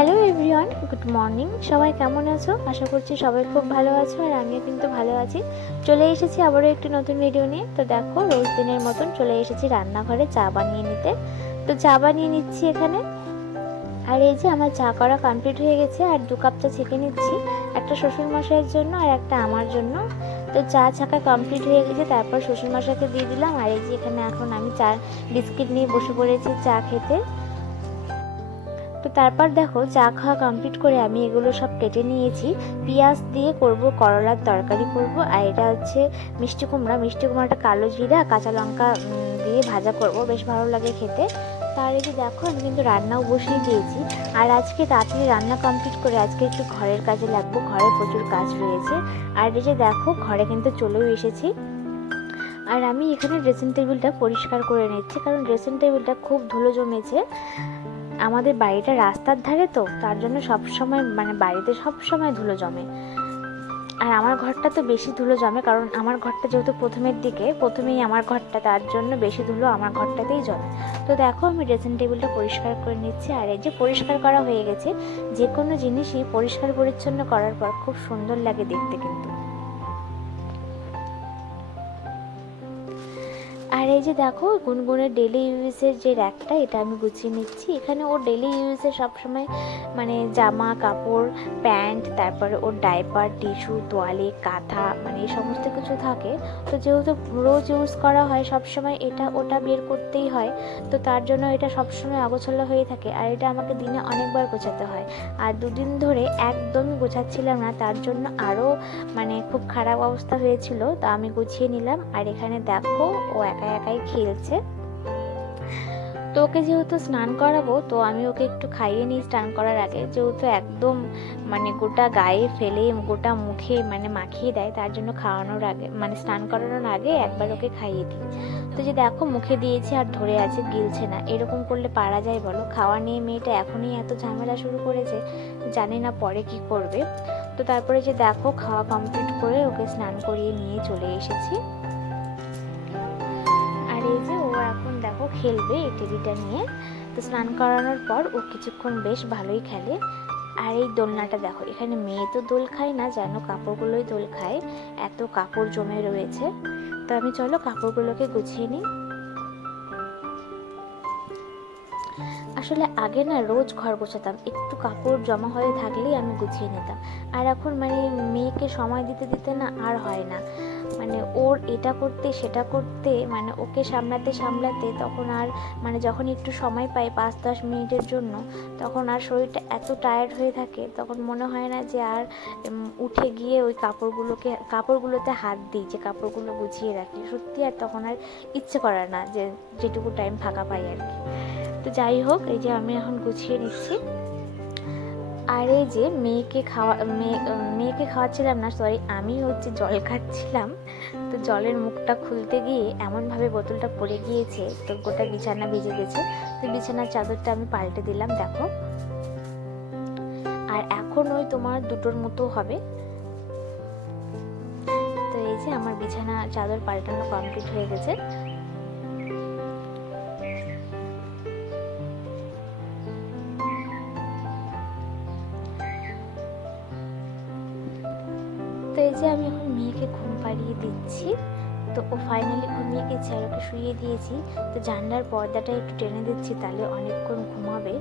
Hello everyone, good morning. সবাই কেমন আছো? আশা করছি সবাই খুব ভালো আছো, আর আমিও কিন্তু ভালো আছি। চলে এসেছি আবারও একটি নতুন ভিডিও নিয়ে। তো দেখো, রোজ দিনের মতন চলে এসেছি রান্নাঘরে চা বানিয়ে নিতে। তো চা বানিয়ে নিচ্ছি এখানে। আর এই যে আমার চা করা কমপ্লিট হয়ে গেছে, আর 2 কাপ চা ছেঁকে নিচ্ছি, একটা শ্বশুরমশাইয়ের জন্য আর একটা আমার জন্য। তো চা ছাকা কমপ্লিট হয়ে গেছে, তারপর শ্বশুরমশাইকে দিয়ে দিলাম। আর এই যে এখানে এখন আমি চা বিস্কিট নিয়ে বসে পড়েছি চা খেতে। তো তারপর দেখো, চা খাওয়া কমপ্লিট করে আমি এগুলো সব কেটে নিয়েছি। পেঁয়াজ দিয়ে করব করলার তরকারি করব, আর এটা হচ্ছে মিষ্টি কুমড়াটা কালো জিরা কাঁচা লঙ্কা দিয়ে ভাজা করব, বেশ ভালো লাগে খেতে। তার এই যে দেখো, আমি কিন্তু রান্নাও বসিয়ে দিয়েছি। আর আজকে রাত্রে রান্না কমপ্লিট করে আজকে একটু ঘরের কাজে লাগবো, ঘরে প্রচুর কাজ রয়েছে। আর এই যে দেখো, ঘরে কিন্তু চলেও এসেছি। আর আমি এখানে ড্রেসিং টেবিলটা পরিষ্কার করে নিচ্ছি, কারণ ড্রেসিং টেবিলটা খুব ধুলো জমেছে। আমাদের বাড়িটা রাস্তার ধারে, তো তার জন্য সবসময় বাড়িতে সবসময় ধুলো জমে। আর আমার ঘরটা তো বেশি ধুলো জমে, কারণ আমার ঘরটা যেহেতু প্রথমেই আমার ঘরটা, তার জন্য বেশি ধুলো আমার ঘরটাতেই জমে। তো দেখো, আমি ড্রেসিং টেবিলটা পরিষ্কার করে নিচ্ছি। আর এই যে পরিষ্কার করা হয়ে গেছে, যে কোনো জিনিসই পরিষ্কার পরিচ্ছন্ন করার পর খুব সুন্দর লাগে দেখতে কিন্তু। আর এই যে দেখো, গুনগুনের ডেলি ইউজের যে র্যাকটা, এটা আমি গুছিয়ে নিচ্ছি। এখানে ওর ডেলি ইউজে সবসময় জামা কাপড়, প্যান্ট, তারপরে ওর ডাইপার, টিস্যু, তোয়ালে, কাঁথা, এই সমস্ত কিছু থাকে। তো যেহেতু রোজ ইউজ করা হয়, সবসময় এটা ওটা বের করতেই হয়, তো তার জন্য এটা সবসময় অগোছালো হয়ে থাকে। আর এটা আমাকে দিনে অনেকবার গোছাতে হয়। আর 2 দিন ধরে একদমই গোছাচ্ছিলাম না, তার জন্য আরও খুব খারাপ অবস্থা হয়েছিল। তো আমি গুছিয়ে নিলাম। আর এখানে দেখো, ও একা একাই খেলছে। তো ওকে যেহেতু স্নান করাবো, তো আমি ওকে একটু খাইয়ে নিই স্নান করার আগে, যেহেতু একদম গোটা গায়ে ফেলে গোটা মুখে মাখিয়ে দেয়, তার জন্য খাওয়ানোর আগে স্নান করানোর আগে একবার ওকে খাইয়ে দিই। তো যে দেখো, মুখে দিয়েছি আর ধরে আছে, গিলছে না। এরকম করলে পারা যায় বলো? খাওয়া নিয়ে মেয়েটা এখনই এত ঝামেলা শুরু করেছে, জানি না পরে কি করবে। তো তারপরে যে দেখো, খাওয়া কমপ্লিট করে ওকে স্নান করিয়ে নিয়ে চলে এসেছি। আর এই যে ও এখন দেখো খেলবে এই টেবিলটা নিয়ে। তো স্নান করানোর পর ও কিছুক্ষণ বেশ ভালোই খেলে। আর এই দোলনাটা দেখো, এখানে মেয়ে তো দোল খায় না, যেন কাপড়গুলোই দোল খায়, এত কাপড় জমে রয়েছে। তো আমি চলো কাপড়গুলোকে গুছিয়ে নিই। আসলে আগে না রোজ ঘর গোছাতাম, একটু কাপড় জমা হয়ে থাকলেই আমি গুছিয়ে নিতাম। আর এখন মেয়েকে সময় দিতে দিতে না আর হয় না, ওর এটা করতে সেটা করতে, ওকে সামলাতে সামলাতে তখন আর যখন একটু সময় পাই 5-10 মিনিটের জন্য, তখন আর শরীরটা এত টায়ার্ড হয়ে থাকে, তখন মনে হয় না যে আর উঠে গিয়ে ওই কাপড়গুলোতে হাত দিই, যে কাপড়গুলো গুছিয়ে রাখি। সত্যি আর তখন আর ইচ্ছে করে না, যে যেটুকু টাইম ফাঁকা পাই আর কি। তো যাই হোক, এই যে আমি এখন গুছিয়ে নিচ্ছি। আর এই যে মেয়েকে খাওয়াচ্ছিলাম না, সরি, আমি জল খাচ্ছিলাম। তো জলের মুখটা খুলতে গিয়ে এমনভাবে বোতলটা পড়ে গিয়েছে, তো গোটা বিছানা ভিজে গেছে। তো বিছানার চাদরটা আমি পাল্টে দিলাম দেখো। আর এখন ওই তোমার 2টোর মতো হবে। তো এই যে আমার বিছানা চাদর পাল্টানো কমপ্লিট হয়ে গেছে। তো এই যে আমি এখন মেয়েকে ঘুম পাড়িয়ে দিচ্ছি। তো ও ফাইনালি ঘুমিয়ে গেছে, আর ওকে শুইয়ে দিয়েছি। তো জানলার পর্দাটা একটু টেনে দিচ্ছি, তাহলে অনেকক্ষণ ঘুমাবে।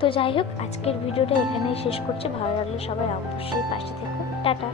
তো যাই হোক, আজকের ভিডিওটা এখানেই শেষ করছি। ভালো লাগলে সবাই অবশ্যই পাশে থেকো। টাটা।